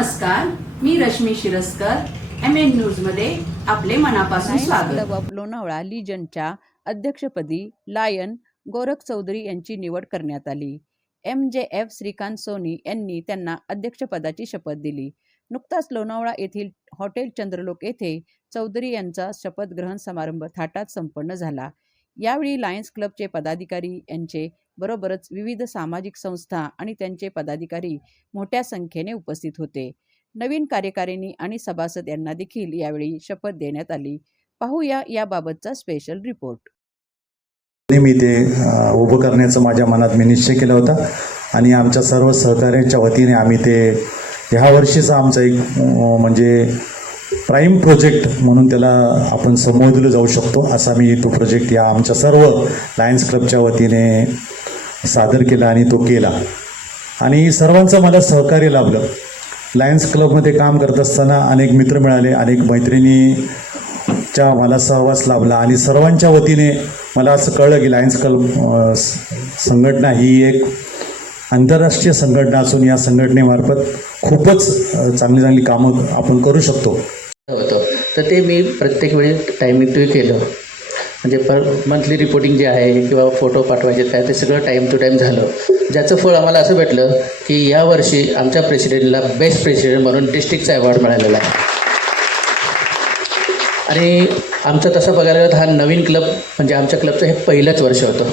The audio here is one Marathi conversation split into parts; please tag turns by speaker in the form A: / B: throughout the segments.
A: नमस्कार मी रश्मी शिरस्कर एम एन न्यूजमध्ये आपले मनापासून स्वागत.
B: लोणावळा लिजनच्या अध्यक्षपदी लायन गोरख चौधरी यांची निवड करण्यात आली. M J F Shrikant Sony यांनी त्यांना अध्यक्षपदाची शपथ दिली. नुकताच लोणावळा येथील हॉटेल चंद्रलोक येथे चौधरी यांचा शपथग्रहण समारंभ थाटात संपन्न झाला. यावेळी लायन्स क्लबचे पदाधिकारी यांचे बरोबरच विविध सामाजिक संस्था आणि त्यांचे पदाधिकारी मोठ्या संख्येने उपस्थित होते. नवीन कार्यकारिणी आणि सभासद यांना देखील यावेळी शपथ देण्यात आली. पाहूया याबाबतचा स्पेशल रिपोर्ट
C: मी ते उभं करण्याचं माझ्या मनात मी निश्चय केला होता. आणि आमच्या सर्व सहकार्यांच्या वतीने आम्ही ते ह्या वर्षीचा आमचा एक म्हणजे प्राईम प्रोजेक्ट म्हणून त्याला आपण संबोधलं जाऊ शकतो असा मी तो प्रोजेक्ट या आमच्या सर्व लायन्स क्लबच्या वतीने सादर केला आणि तो केला. आणि सर्वांचं मला सहकार्य लाभलं. लायन्स क्लबमध्ये काम करत असताना अनेक मित्र मिळाले अनेक मैत्रिणीच्या मला सहवास लाभला आणि सर्वांच्या वतीने मला असं कळलं की लायन्स क्लब स- संघटना ही एक आंतरराष्ट्रीय संघटना असून या संघटनेमार्फत खूपच चांगली चांगली कामं आपण करू शकतो.
D: होतं. तर ते मी प्रत्येक वेळी टायमिंग टू केलं. म्हणजे पर मंथली रिपोर्टिंग जे आहे किंवा फोटो पाठवायचे काय ते सगळं टाईम टू टाईम झालं. ज्याचं फळ आम्हाला असं भेटलं की यावर्षी आमच्या प्रेसिडेंटला बेस्ट प्रेसिडेंट म्हणून डिस्ट्रिक्टचा अवॉर्ड मिळालेला आहे. आणि आमचं तसं बघायला गेलं तर हा नवीन क्लब म्हणजे आमच्या क्लबचं हे पहिलंच वर्ष होतं.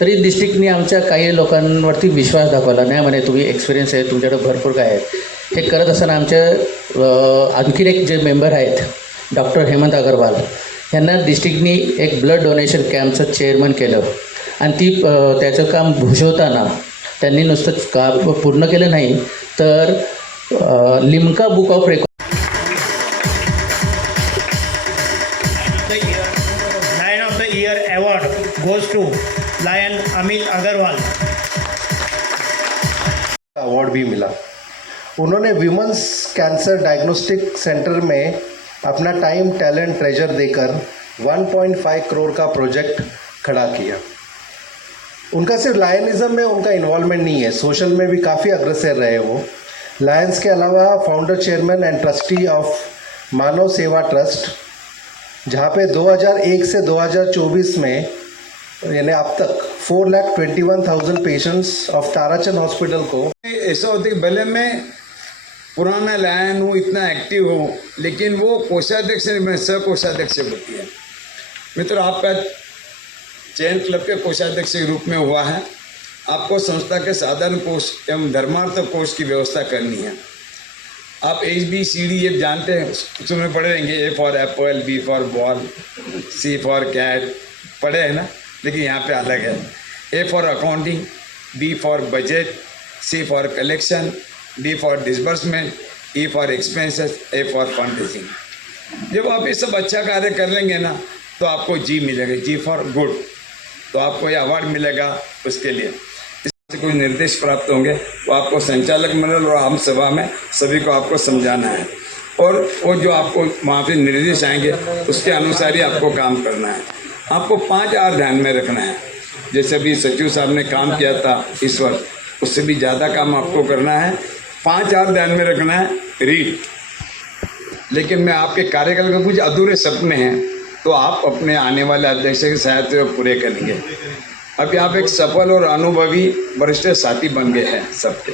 D: तरी डिस्ट्रिक्टने आमच्या काही लोकांवरती विश्वास दाखवला नाही म्हणे तुम्ही एक्सपिरियन्स आहे तुमच्याकडे भरपूर काय आहे. हे करत असताना आमचे आणखीन एक जे मेंबर आहेत डॉक्टर हेमंत अगरवाल यांना डिस्ट्रिक्टनी एक ब्लड डोनेशन कॅम्पचं चेअरमन केलं आणि ती त्याचं काम भूषवताना त्यांनी नुसतं का पूर्ण केलं नाही तर Limca book of record
E: the Year award goes to Lion Amit Agarwal.
F: Award भी मिला उन्होंने विमेंस कैंसर डायग्नोस्टिक सेंटर में अपना टाइम टैलेंट ट्रेजर देकर 1.5 करोड़ का प्रोजेक्ट खड़ा किया। उनका सिर्फ़ लायनिज़म में उनका इन्वॉल्वमेंट नहीं है सोशल में भी काफ़ी अग्रसर रहे वो। लायंस के अलावा founder chairman and trustee of Manav Seva trust जहाँ पे 2001 से 2024 में, यानी अब तक four lakh twenty one thousand patients of Tarachand hospital को
G: ऐसा होता है भले मैं पुराना लायन हूँ, इतना एक्टिव हूँ, लेकिन वो कोषाध्यक्ष मैं सह कोषाध्यक्ष होती है। मित्र, आपका चयन क्लब के कोषाध्यक्ष के रूप में हुआ है। आपको संस्था के साधन कोष एवं धर्मार्थ कोष की व्यवस्था करनी है। आप एच बी सी डी ये जानते हैं सुने पढ़े रहेंगे A for apple B for ball C for cat पढ़े हैं ना? लेकिन यहाँ पे अलग है। A for accounting B for budget C for collection D for disbursement E for expenses A for fund जब आप ये सब अच्छा कार्य कर लेंगे ना तो आपको जी मिलेगा जी फॉर गुड तो आपको ये अवार्ड मिलेगा उसके लिए। इससे कोई निर्देश प्राप्त होंगे। वो आपको संचालक मंडल और आम सभा में सभी को आपको समझाना है। और वो जो आपको वहाँ पे निर्देश आएँगे, उसके अनुसार ही आपको काम करना है। आपको पाँच आर ध्यान में रखना है। जैसे अभी सचिव साहब ने काम किया था इस वर्ष, उससे भी ज़्यादा काम आपको करना है। पाँच आर ध्यान में रखना है रीड लेकिन मैं आपके कार्यकाल के कुछ अधूरे सपने हैं। तो आप अपने आने वाले अध्यक्ष की सहायता से पूरे करेंगे। अभी आप एक सफल और अनुभवी वरिष्ठ साथी बन गए हैं सबके।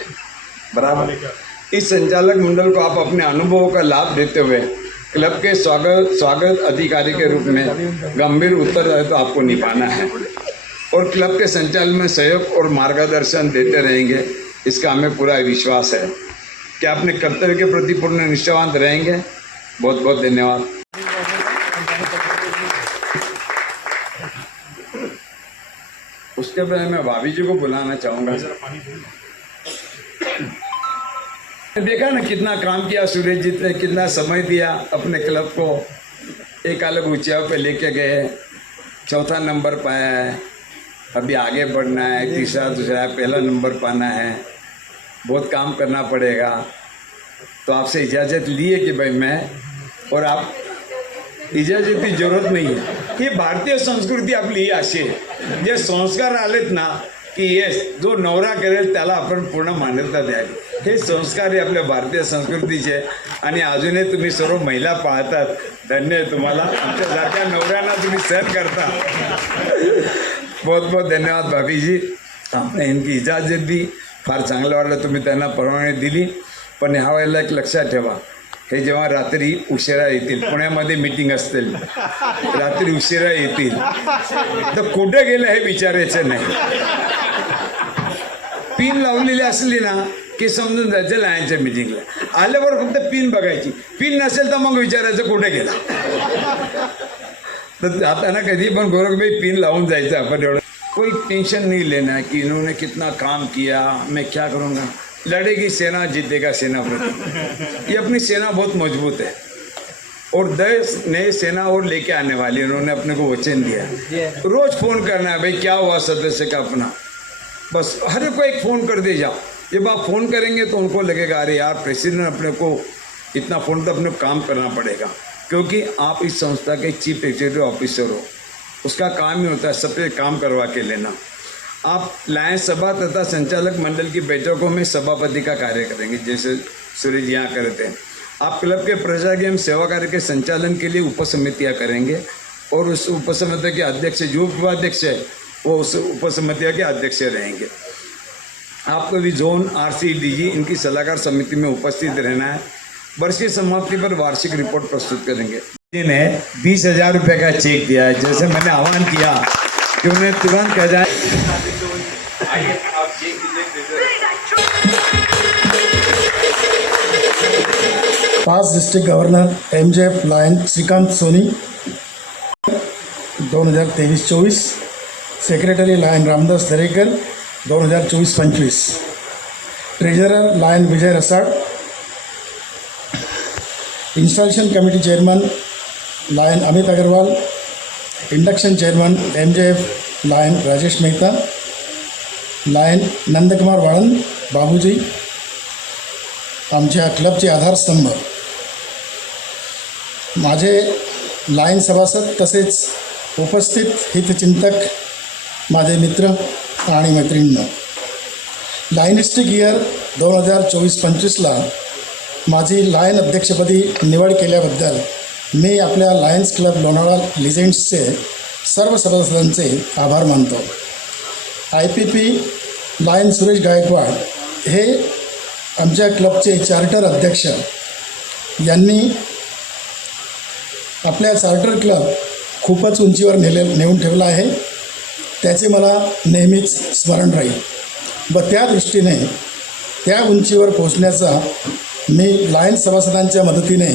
G: बराबर। इस संचालक मंडल को आप अपने अनुभवों का लाभ देते हुए क्लब के स्वागत स्वागत अधिकारी के रूप में गंभीर उत्तरदायित्व तो आपको निभाना है। और क्लब के संचालन में सहयोग और मार्गदर्शन देते रहेंगे, इसका हमें पूरा विश्वास है। कि अपने कर्तव्य के प्रति पूर्ण निष्ठावान रहेंगे? बहुत बहुत धन्यवाद। उसके बाद मैं भाभी जी को बुलाना चाहूँगा। देखा ना कितना काम किया सूरज जी ने कितना समय दिया अपने क्लब को। एक अलग ऊंचाई पे लेके गए चौथा नंबर पाया है अभी आगे बढ़ना है तीसरा दूसरा पहला नंबर पाना है। बहुत काम करना पड़ेगा। तो आपसे इजाज़त लिए कि भाई मैं और आप इजाजती जरूरत नाही आहे ही भारतीय संस्कृती आपली ही अशी आहे. जे संस्कार आलेत ना की येस जो नवरा करेल त्याला आपण पूर्ण मान्यता द्यावी. हे संस्कार हे आपल्या भारतीय संस्कृतीचे आणि अजूनही तुम्ही सर्व महिला पाहतात. धन्य आहे तुम्हाला. आमच्यासारख्या नवऱ्यांना तुम्ही सहन करता. बहुत बहुत धन्यवाद भाभीजी. आपण इनकी इजाज़त दी. फार चांगलं वाटलं तुम्ही त्यांना परवानगी दिली. पण ह्या वेळेला एक लक्षात ठेवा. हे जेव्हा रात्री उशिरा येतील पुण्यामध्ये मीटिंग असतील रात्री उशिरा येतील तर कुठे गेलं हे विचारायचं नाही. पिन लावलेली असली ना की समजून जायचं लायनच्या मिटिंगला आल्यावर फक्त पिन बघायची. पिन नसेल तर मग विचारायचं कुठे गेला. तर जाताना कधी पण गोरखबाई पिन लावून जायचं आपण एवढं. कोई टेंशन नहीं लेना की कि इन्होंने कितना काम किया मैं क्या करूँगा? लड़ेगी सेना, जीतेगा सेनापति। ये अपनी सेना बहुत मज़बूत है। और दस नए सेना और लेके आने वाली, उन्होंने अपने को वचन दिया। रोज फ़ोन करना है, भाई, क्या हुआ सदस्य का अपना? बस, हर एक को एक फ़ोन कर दे, जाओ। जब आप फ़ोन करेंगे तो उनको लगेगा, अरे यार, प्रेसिडेंट अपने को इतना फ़ोन तो अपने को काम करना पड़ेगा, क्योंकि आप इस संस्था के चीफ एग्जीक्यूटिव ऑफिसर हो। उसका काम ही होता है सबसे काम करवा के लेना। आप लायन सभा तथा संचालक मंडल की बैठकों में सभापति का कार्य करेंगे, जैसे सूर्य जी यहाँ करते हैं। आप क्लब के प्रजा एवं सेवा कार्य के संचालन के लिए उपसमितियाँ करेंगे और उस उपसमिति के अध्यक्ष, जो उपाध्यक्ष है, वो उस उपसमितिया के अध्यक्ष रहेंगे। आपको भी zone R C D G इनकी सलाहकार समिति में उपस्थित रहना है। वर्ष की समाप्ति पर वार्षिक रिपोर्ट प्रस्तुत करेंगे। ने बीस हज़ार रुपये का चेक दिया है, जैसे मैंने आह्वान किया। कि उन्हें तुरंत कह जाए।
H: पाच district governor M J F lion, Shrikant Soni. दोन हज़ार तेवीस चोवीस सेक्रेटरी लायन, रामदास दरेकर। दोन हज़ार चोवीस पंचवीस। Treasurer lion, Vijay Rasad installation committee chairman lion, Amit Agarwal. Induction chairman M J F lion Rajesh Mehta lion Nandkumar Walan Babuji आमच्या क्लबचे आधारस्तंभ. माझे लाईन सभासद तसेच उपस्थित हितचिंतक माझे मित्र आणि मैत्रिणींनो लायनिस्टिक इयर दोन हजार चोवीस पंचवीसला माझी लायन अध्यक्षपदी निवड केल्याबद्दल मी आपल्या लायन्स क्लब लोणावळा लिजेंड्सचे सर्व सभासदांचे आभार मानतो. I P P lion Suresh Gaikwad हे आमच्या क्लबचे चार्टर अध्यक्ष यांनी आपल्या चार्टर क्लब खूपच उंचीवर नेले नेऊन ठेवला आहे. त्याचे मला नेहमीच स्मरण राहील व त्या दृष्टीने त्या उंचीवर पोचण्याचा मी लायन सभासदांच्या मदतीने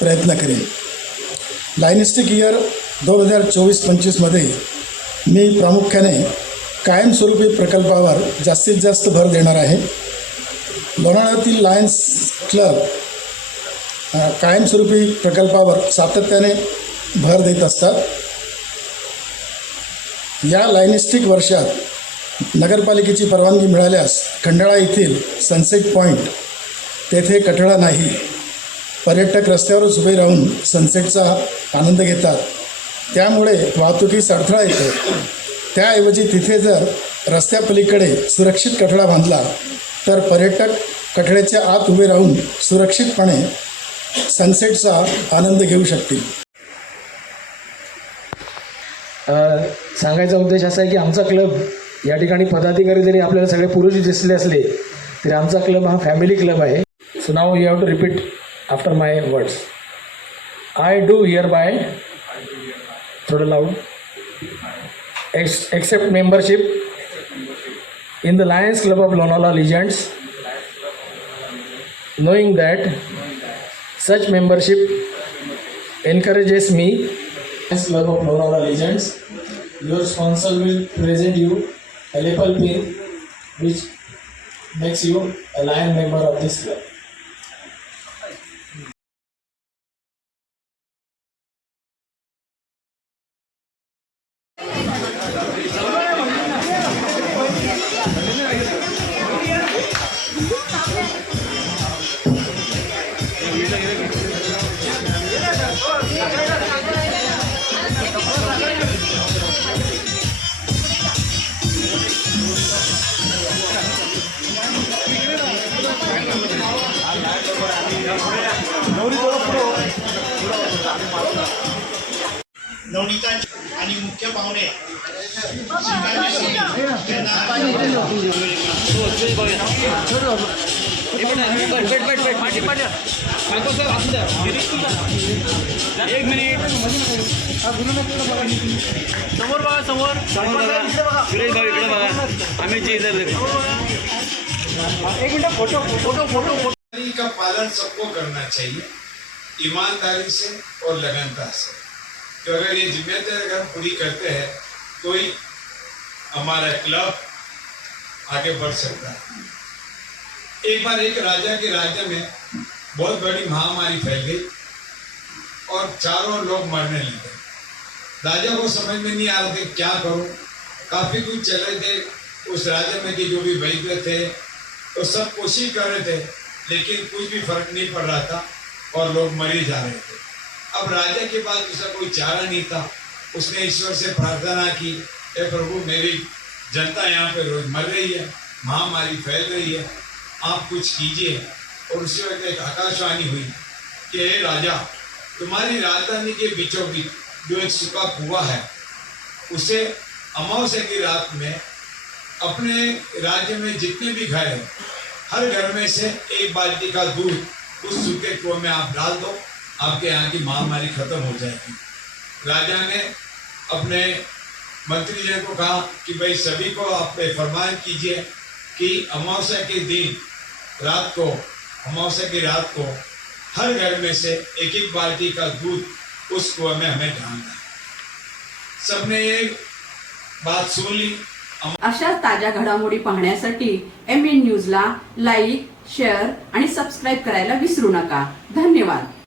H: प्रयत्न करेन. लायनिस्टिक इयर दोन हजार चोवीस पंचवीसमध्ये मी प्रामुख्याने कायमस्वरूपी प्रकल्पावर जास्तीत जास्त भर देणार आहे. लोणावळ्यातील लायन्स क्लब कायमस्वरूपी प्रकल्पावर सातत्याने भर देत असतात. या लायनिस्टिक वर्षात नगरपालिकेची परवानगी मिळाल्यास खंडाळा येथील सनसेट पॉईंट तेथे कठडा नाही. पर्यटक रस्त्यावरच उभे राहून सनसेटचा आनंद घेतात. त्यामुळे वाहतुकीस अडथळा येतो. त्याऐवजी तिथे जर रस्त्यापलीकडे सुरक्षित कठडा बांधला तर पर्यटक कठड्याच्या आत उभे राहून सुरक्षितपणे सनसेटचा आनंद घेऊ शकतील.
I: सांगायचा उद्देश असा आहे की आमचा क्लब या ठिकाणी पदाधिकारी जरी आपल्याला सगळे पुरुष दिसले असले तरी आमचा क्लब हा फॅमिली क्लब आहे. So now you have to repeat after my words. I do hereby, through loud, accept membership in the Lions Club of Lonola Legends, knowing that such membership encourages me. Lions Club of Lonavala Legends, your sponsor will present you a lapel pin which makes you a lion member of this club.
E: मुख्य यांना
J: एक मिनिट समोर सुरेश इकडे जी इधर एक मिनिट फ़ोटो फ़ोटो फ़ोटो
G: ईमानदारी का पालन सबको करना चाहिए ईमानदारी से और लगनता से तो अगर ये ज़िम्मेदारी अगर हम पूरी करते हैं तो ही हमारा क्लब आगे बढ़ सकता है। एक बार एक राजा के राज्य में बहुत बड़ी महामारी फैल गई और चारों लोग मरने लगे। राजा को समझ में नहीं आ रहा था क्या करूँ। काफ़ी कुछ चले थे उस राज्य में के जो भी वैद्य थे तो सब कोशिश कर रहे थे, लेकिन कुछ भी फ़र्क नहीं पड़ रहा था और लोग मरे जा रहे थे। अब राजा के पास दूसरा कोई चारा नहीं था। उसने ईश्वर से प्रार्थना की, हे प्रभु, मेरी जनता यहाँ पे रोज मर रही है, महामारी फैल रही है, आप कुछ कीजिए। और उसी वक्त एक आकाशवाणी हुई कि, हे राजा, तुम्हारी राजधानी के बीचों बीच जो एक सूखा कुआ है, उसे अमावस्या की रात में अपने राज्य में जितने भी घर हैं, हर घर में से एक बाल्टी का दूध उस सूखे कुएँ में आप डाल दो आपके यहाँ की महामारी खत्म हो जाएगी। राजा ने अपने मंत्रीजन को कहा कि भाई सभी को आप पे फरमान कीजिए कि अमावस्या के दिन रात को अमावस्या की रात को हर घर में से एक एक बाल्टी का दूध उस कुएं में हमें डालना है। सबने ये बात सुन ली।
A: अशा ताज्या घडामोडी पाहण्यासाठी एम एन न्यूजला लाईक शेअर आणि सबस्क्राईब करायला विसरू नका. धन्यवाद.